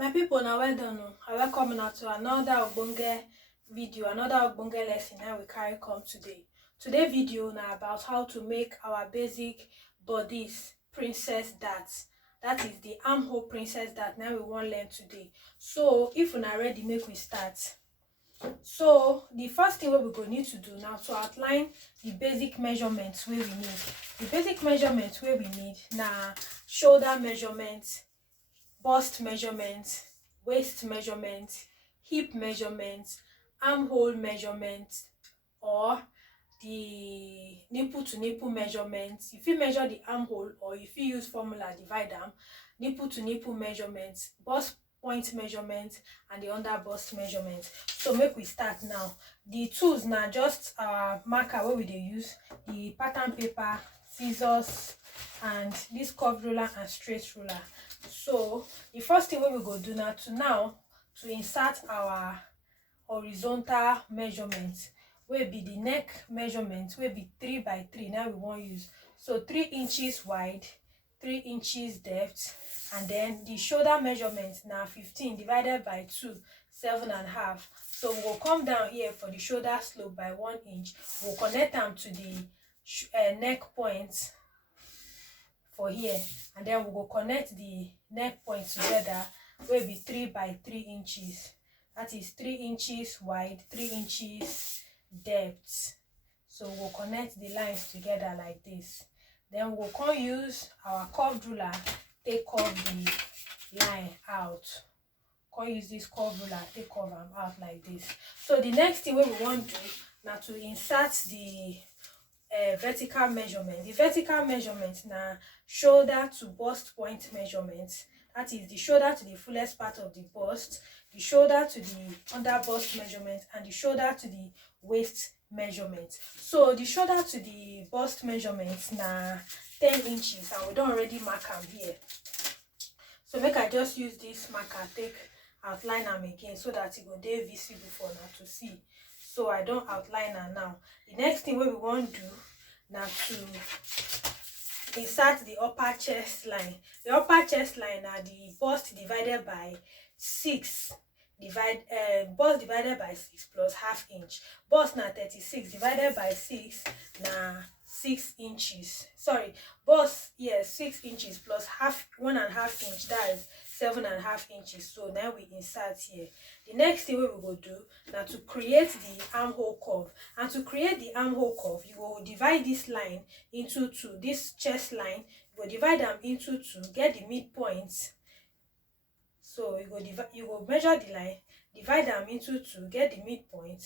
My people, now well done. I welcome now to another ogbonge video, another ogbonge lesson that we carry come today. Today video now about how to make our basic bodice princess darts. That is the armhole princess dart. Now we want to learn today. So if we're not ready, make we start. So the first thing we go need to do now to outline the basic measurements where we need. The basic measurements where we need now shoulder measurements, bust measurement, waist measurement, hip measurement, armhole measurement, or the nipple to nipple measurement. If you measure the armhole, or if you use formula divide them, nipple to nipple measurements, bust point measurement, and the under bust measurement. So make we start now. The tools now just marker where we use the pattern paper, scissors, and this curved ruler and straight ruler. So the first thing we go do now to insert our horizontal measurement will be the neck measurement, will be 3 by 3. Now we want use so 3 inches wide, 3 inches depth, and then the shoulder measurement now 15 divided by 2, 7.5. So we'll come down here for the shoulder slope by 1 inch. We'll connect them to the neck point for here, and then we will connect the neck points together, will be 3 by 3 inches. That is 3 inches wide, 3 inches depth. So we'll connect the lines together like this. Then we'll come use our curved ruler, take curve the line out. Come use this curved ruler, take curve them out like this. So the next thing we want to do now to insert the vertical measurement. The vertical measurement now shoulder to bust point measurement. That is the shoulder to the fullest part of the bust, the shoulder to the under bust measurement, and the shoulder to the waist measurement. So the shoulder to the bust measurement now 10 inches, and we don't already mark them here. So make I just use this marker, take outline them again so that it will be visible for now to see. So I don't outline her now. The next thing we want to do now to insert the upper chest line. The upper chest line are the bust divided by 6 bust divided by 6 plus half inch. Bust now 36 divided by 6 now 6 inches. Sorry, bust 6 inches plus 1.5 inch, that is 7.5 inches. So now we insert here. The next thing we will do now to create the armhole curve. And to create the armhole curve, you will divide this line into 2. This chest line, you will divide them into 2, get the midpoint. So you will measure the line, divide them into 2, get the midpoint,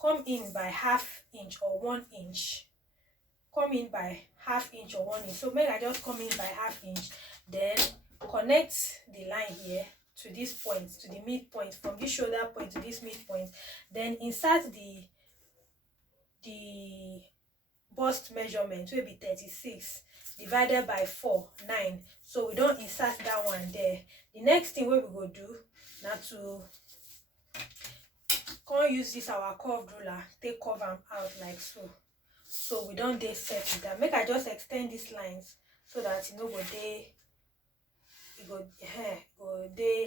come in by half inch or 1 inch. Come in by half inch or 1 inch. So make I just come in by half inch, then connect the line here to this point, to the midpoint, from this shoulder point to this midpoint. Then insert the bust measurement, will be 36 divided by 4, 9. So we don't insert that one there. The next thing we will do now to come use this our curved ruler, take curve them out like so. So we don't set with that. Make I just extend these lines so that it go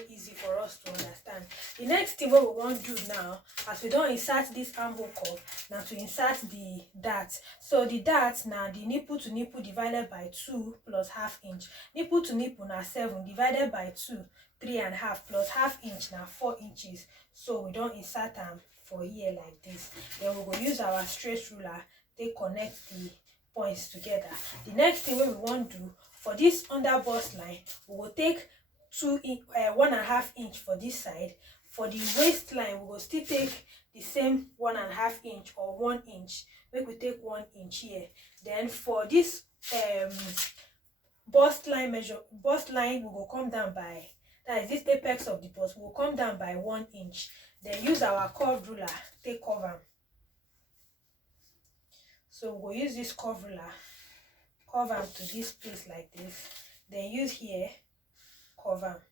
easy for us to understand. The next thing what we want to do now, as we don't insert this armhole curve, now to insert the dart. So the dart now, the nipple to nipple divided by 2 plus half inch. Nipple to nipple now 7 divided by 2, 3.5 plus half inch now 4 inches. So we don't insert them for here like this. Then we will use our straight ruler, they connect the points together. The next thing we want to do for this under bust line, we will take 1.5 inch for this side. For the waistline, we will still take the same 1.5 inch or 1 inch. Make we take 1 inch here. Then for this bust line, we will come down by, that is this apex of the bust, we will come down by 1 inch. Then use our curved ruler, take cover. So we'll use this curve ruler, cover to this place like this. Then use here, cover.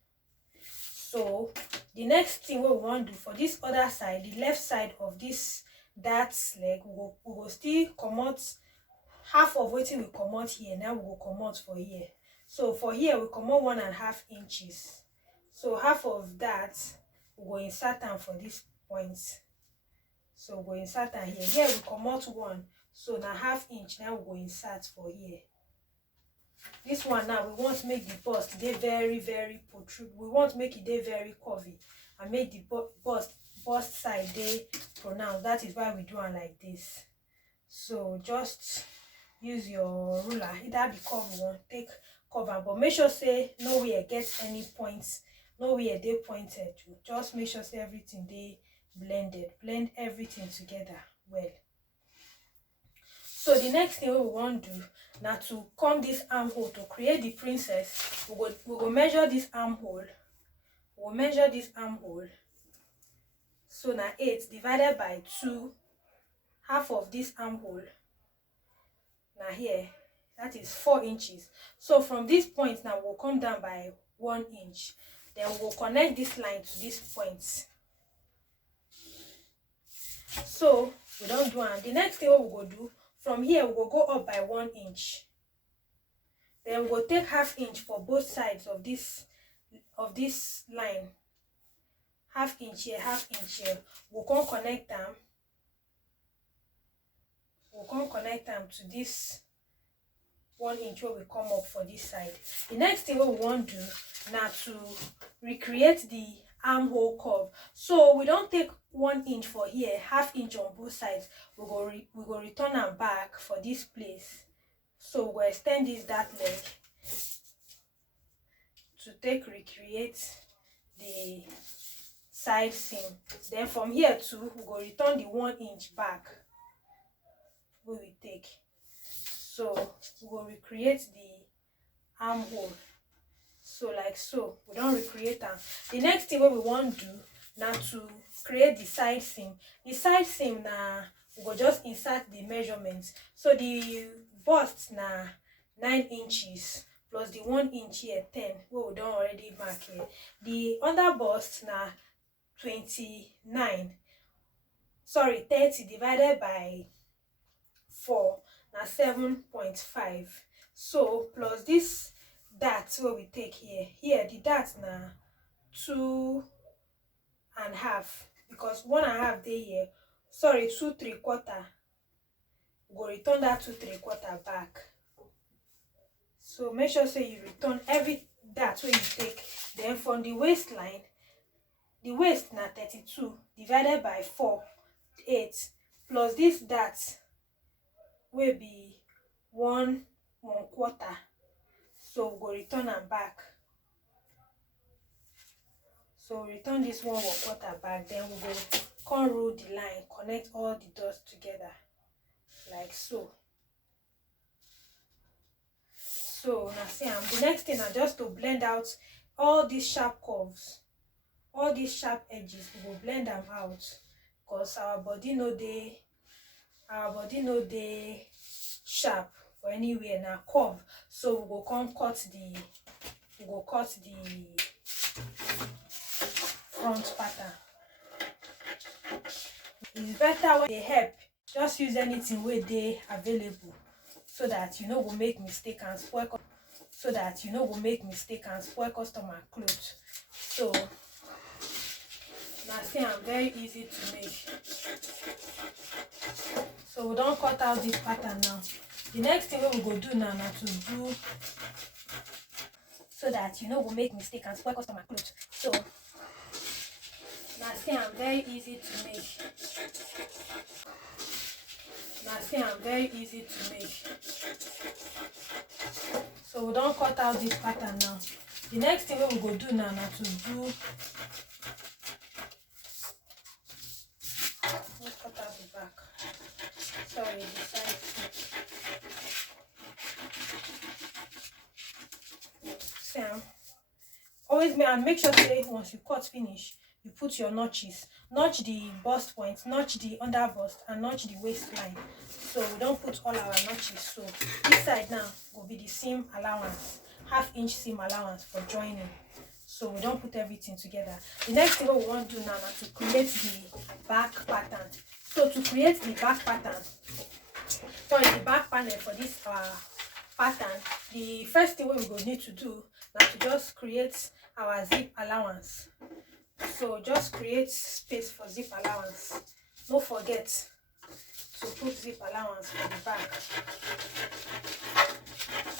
So the next thing we want to do for this other side, the left side of this dart's leg, we will still come out half of what we come out here. Now we will come out for here. So for here we come out 1.5 inches. So half of that we go insert am for this point. So we go insert am here. Here we comot one, so na ½ inch now we go insert for here. This one now we want make the bust dey very protrude. We want make it dey very curvy and make the bust side dey pronounced. That is why we do am like this. So just use your ruler, either the curve one, take cover, but make sure say nowhere gets any points, nowhere dey pointed. Just make sure say everything dey blended. Blend everything together well. So the next thing we want to do now to comb this armhole to create the princess. We go measure this armhole. We'll measure this armhole. So now 8 divided by 2, half of this armhole. Now here, that is 4 inches. So from this point now we'll come down by 1 inch. Then we'll connect this line to this point. So we don't do it. The next thing we will do, from here we will go up by 1 inch. Then we will take ½ inch for both sides of this line. ½ inch here, ½ inch here. We'll come connect them. We'll come connect them to this 1 inch where we come up for this side. The next thing we want to do now to recreate the armhole curve. So we don't take 1 inch for here, ½ inch on both sides. We go return them back for this place. So we'll extend this that leg to recreate the side seam. Then from here too, we go return the 1 inch back we will take. So we will recreate the armhole. So like so, we don't recreate them. The next thing what we want to do now to create the side seam. The side seam now we will just insert the measurements. So the bust now 9 inches plus the 1 inch here 10, we don't already mark here. The under bust now 30 divided by 4 now 7.5. So plus this dart where we take here the dart now 2.5, because 1.5 day here, sorry, 2 3/4. We go return that 2 3/4 back. So make sure say you return every dart where you take. Then from the waistline, the waist now 32 divided by 4, 8, plus this dart will be 1 1/4. So we go return them back. So return this 1 1/4 back. Then we go come roll the line, connect all the dots together like so. So now see, the next thing is just to blend out all these sharp curves, all these sharp edges. We will blend them out because our body no dey sharp for anywhere now curve. So we go come cut the front pattern. It's better when they help, just use anything where they available, so that you know will make mistake and spoil customer clothes. So now see, I'm very easy to make. So we don't cut out this pattern now. The next thing we go do now to do, so that you know will make mistake and spoil customer clothes. So now see, I'm very easy to make. So we don't cut out this pattern now. The next thing we go do now to do, let's cut out the back. Sorry, the side. So always make sure say once you cut finish, you put your notches. Notch the bust point, notch the under bust, and notch the waistline. So we don't put all our notches. So this side now will be the seam allowance, ½ inch seam allowance for joining. So we don't put everything together. The next thing we want to do now is to create the back pattern. So to create the back pattern, the back panel for this pattern, the first thing we will need to do now to just create our zip allowance. So just create space for zip allowance. Don't forget to put zip allowance for the back.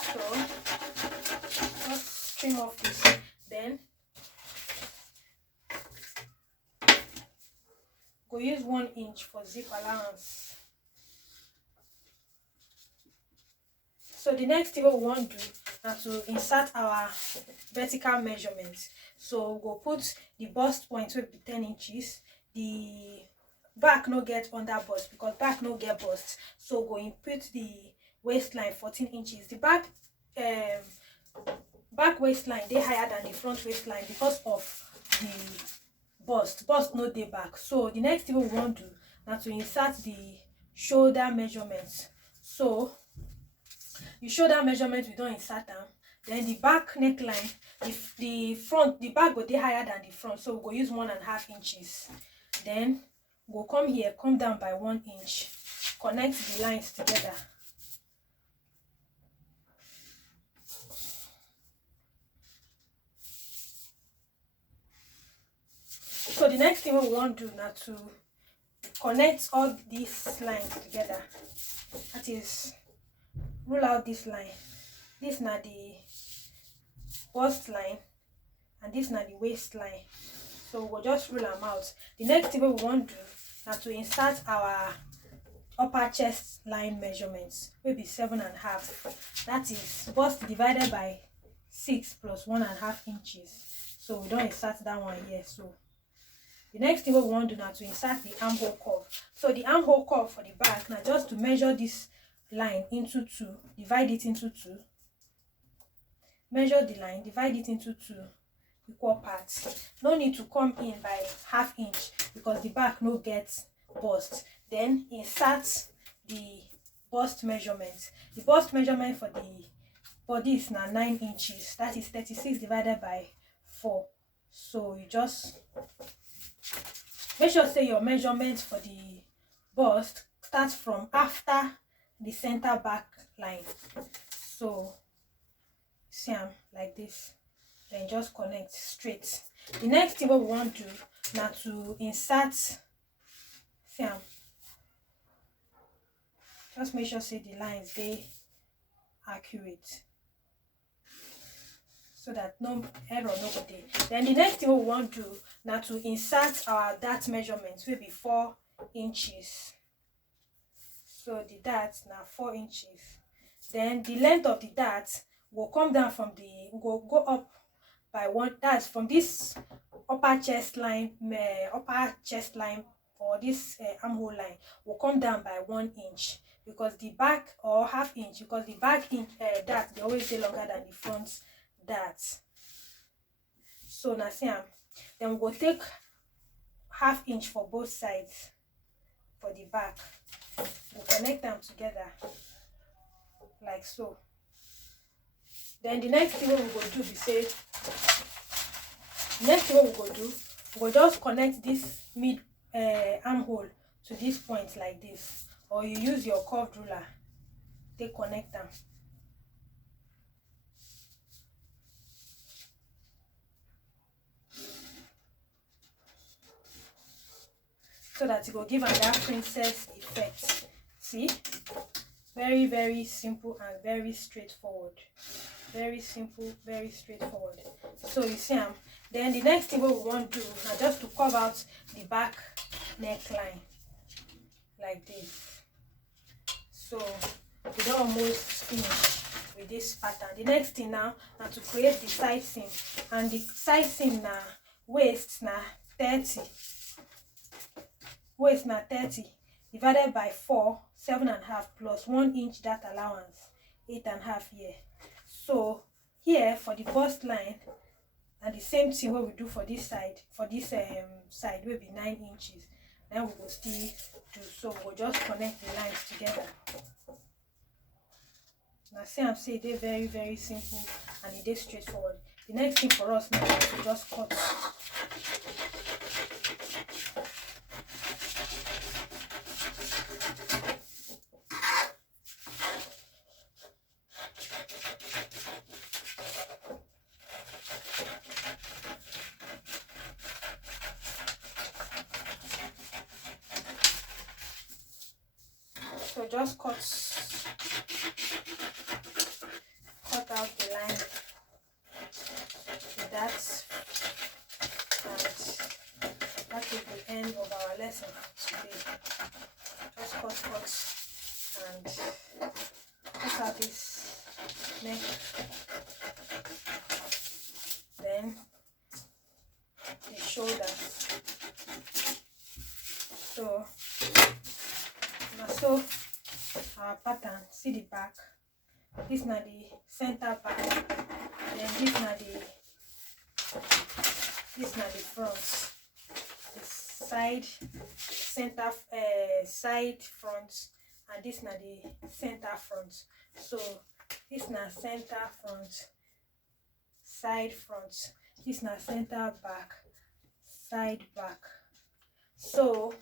So just trim off this, then go use 1 inch for zip allowance. So the next thing we want to do is to insert our vertical measurements. So we'll put the bust point will be 10 inches. The back no get under bust because back no get bust. So go input the waistline 14 inches. The back waistline they higher than the front waistline because of the bust no dey back. So the next thing we want to do is to insert the shoulder measurements. So the shoulder measurement we don't insert them. Then the back neckline, if the back go dey higher than the front, so we go use 1.5 inches. Then go come here, come down by 1 inch, connect the lines together. So the next thing we want to do now to connect all these lines together. That is, rule out this line. This na the bust line and this na the waistline. So we'll just rule them out. The next thing we want to do now to insert our upper chest line measurements. Maybe 7.5. That is bust divided by 6 plus 1.5 inches. So we don't insert that one here. So the next thing we want to do now to insert the armhole curve. So the armhole curve for the back now just to measure this line into 2, divide it into 2. Measure the line, divide it into 2 equal parts. No need to come in by 1/2 inch because the back no get bust. Then insert the bust measurement. The bust measurement for the body is now 9 inches. That is 36 divided by 4. So you just make sure say your measurement for the bust starts from after the center back line. So see them like this, then just connect straight. The next thing we want to do now to insert, see them, just make sure say the lines they accurate so that no error no go dey. Then the next thing we want to do now to insert our dart measurements will be 4 inches. So the dart now 4 inches. Then the length of the dart will come down from the, go up by 1. That's from this upper chest line or this armhole line will come down by 1 inch because the back, or 1/2 inch, because the back dart they always stay longer than the front dart. So now see then we go take 1/2 inch for both sides for the back. We'll connect them together like so. Then the next thing we will do is say, we'll just connect this mid armhole to this point like this, or you use your curved ruler to connect them. So that it will give that princess effect. See, very, very simple and very straightforward. Very simple, very straightforward. So you see then the next thing we want to do now just to cover out the back neckline like this. So we don't almost finish with this pattern. The next thing now to create the side seam, and the side seam now waist now 30. Waist now 30 divided by 4, 7.5 plus 1 inch dart allowance, 8.5 here. So here for the bust line, and the same thing what we do for this side, side will be 9 inches. Then we will still do, so we'll just connect the lines together. Now see I'm saying they're very, very simple and it is straightforward. The next thing for us now is to just cut. just cut out the line with that, and that is the end of our lesson today. Just cut and cut out this neck, then the shoulders. So our pattern, see the back, this na the center back, then this na the front, the side center side front, and this na the center front. So this na center front, side front, this na center back, side back. So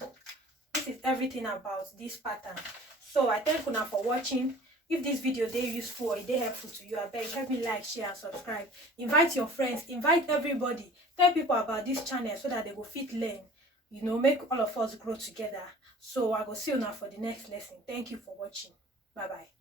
this is everything about this pattern. So I thank you now for watching. If this video dey useful or dey helpful to you, I beg help me like, share and subscribe. Invite your friends, invite everybody, tell people about this channel so that they go fit learn, you know, make all of us grow together. So I go see you now for the next lesson. Thank you for watching. Bye bye.